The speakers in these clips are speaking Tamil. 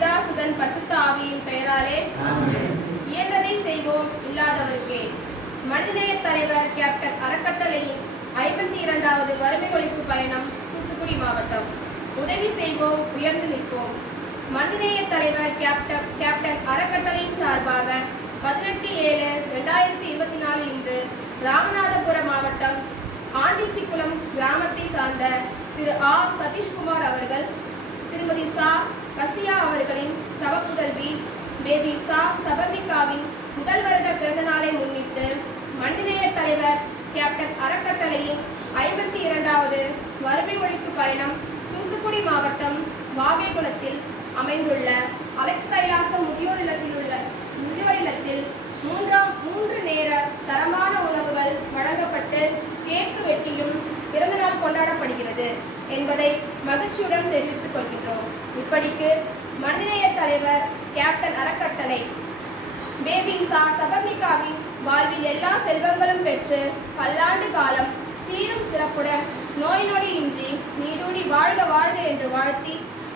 பிதா சுதன் பசுத்த ஆவியின் பெயராலே இயன்றதை செய்வோம் இல்லாதவருக்கே. மனிதநேய தலைவர் கேப்டன் அறக்கட்டளையின் ஐம்பத்தி இரண்டாவது வறுமை ஒழிப்பு பயணம் தூத்துக்குடி மாவட்டம். உதவி செய்வோம் உயர்ந்து நிற்போம். மனிதநேய தலைவர் கேப்டன் கேப்டன் அறக்கட்டளையின் சார்பாக பதினெட்டு ஏழு ரெண்டாயிரத்தி இருபத்தி நாலு இன்று ராமநாதபுரம் மாவட்டம் ஆண்டிச்சிக்குளம் கிராமத்தை சார்ந்த திரு ஆ. சதீஷ்குமார் அவர்கள் பேபி சா சபர்ணிகாவின் முதல் வருட பிறந்த நாளை முன்னிட்டு மனிதநேய தலைவர் கேப்டன் அறக்கட்டளையின் ஐம்பத்தி இரண்டாவது வறுமை ஒழிப்பு பயணம் தூத்துக்குடி மாவட்டம் வாகைக்குளத்தில் அமைந்துள்ள அலெக்ஸ் கைலாசம் முதியோர் இல்லத்தில் உள்ள என்பதை மகிழ்ச்சியுடன் தெரிவித்துக் கொள்கின்றோம். இப்படிக்கு மனிதநேய தலைவர் கேப்டன் அறக்கட்டளை பேபிங்சா சா சபர்ணிகாவின் வாழ்வில் எல்லா செல்வங்களும் பெற்று பல்லாண்டு காலம் சீரும் சிறப்புடன் நோய் நொடி இன்றி நீடூடி வாழ்க வாழ்க என்று வாழ்த்தி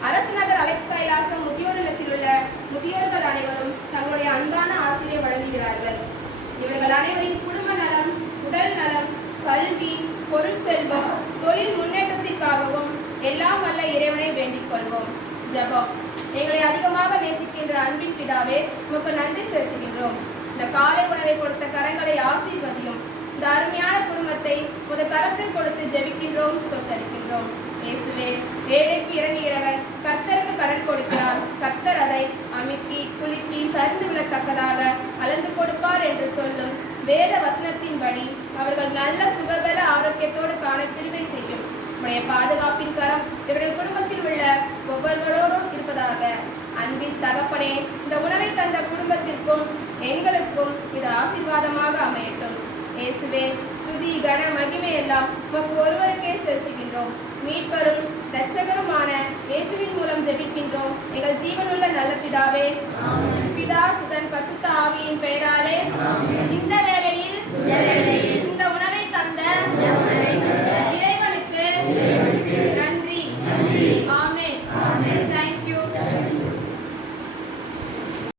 அரசு நகர் அலெக்ஸ் கைலாசம் முதியோர் இல்லத்தில் உள்ள முதியோர்கள் அனைவரும் தங்களுடைய அன்பான ஆசிரியை வழங்குகிறார்கள். இவர்கள் அனைவரின் எல்லாம் வல்ல இறைவனை வேண்டிக் கொள்வோம். ஜெபம். எங்களை அதிகமாக நேசிக்கின்ற அன்பின் பிதாவே உமக்கு நன்றி செலுத்துகின்றோம். இந்த காலை உணவை கொடுத்த கரங்களை ஆசீர்வதியும். இந்த அருமையான குடும்பத்தை உத கரத்தில் கொடுத்து ஜெபிக்கின்றோம் ஸ்தோத்தரிக்கின்றோம். இயேசுவே வேலைக்கு இறங்குகிறவர் கர்த்தருக்கு கடன் கொடுக்கிறார். கர்த்தர் அதை அமுக்கி குலுக்கி சரிந்து விழத்தக்கதாக அளந்து கொடுப்பார் என்று சொல்லும் வேத வசனத்தின்படி அவர்கள் நல்ல சுகபல ஆரோக்கியத்தோடு காண கிருபை பாதுகாப்பின் கரம் இவர்கள் குடும்பத்தில் உள்ள ஒவ்வொருவரோடும் இருப்பதாக அன்பின் தகப்பனே இந்த உணவை தந்த குடும்பத்திற்கும் எங்களுக்கும் இது ஆசீர்வாதமாக அமையட்டும். இயேசுவே ஸ்துதி கன மகிமை எல்லாம் உமக்கு ஒருவருக்கே செலுத்துகின்றோம். மீட்பரும் இரட்சகருமான இயேசுவின் மூலம் ஜெபிக்கின்றோம். எங்கள் ஜீவனுள்ள நல்ல பிதாவே Amen.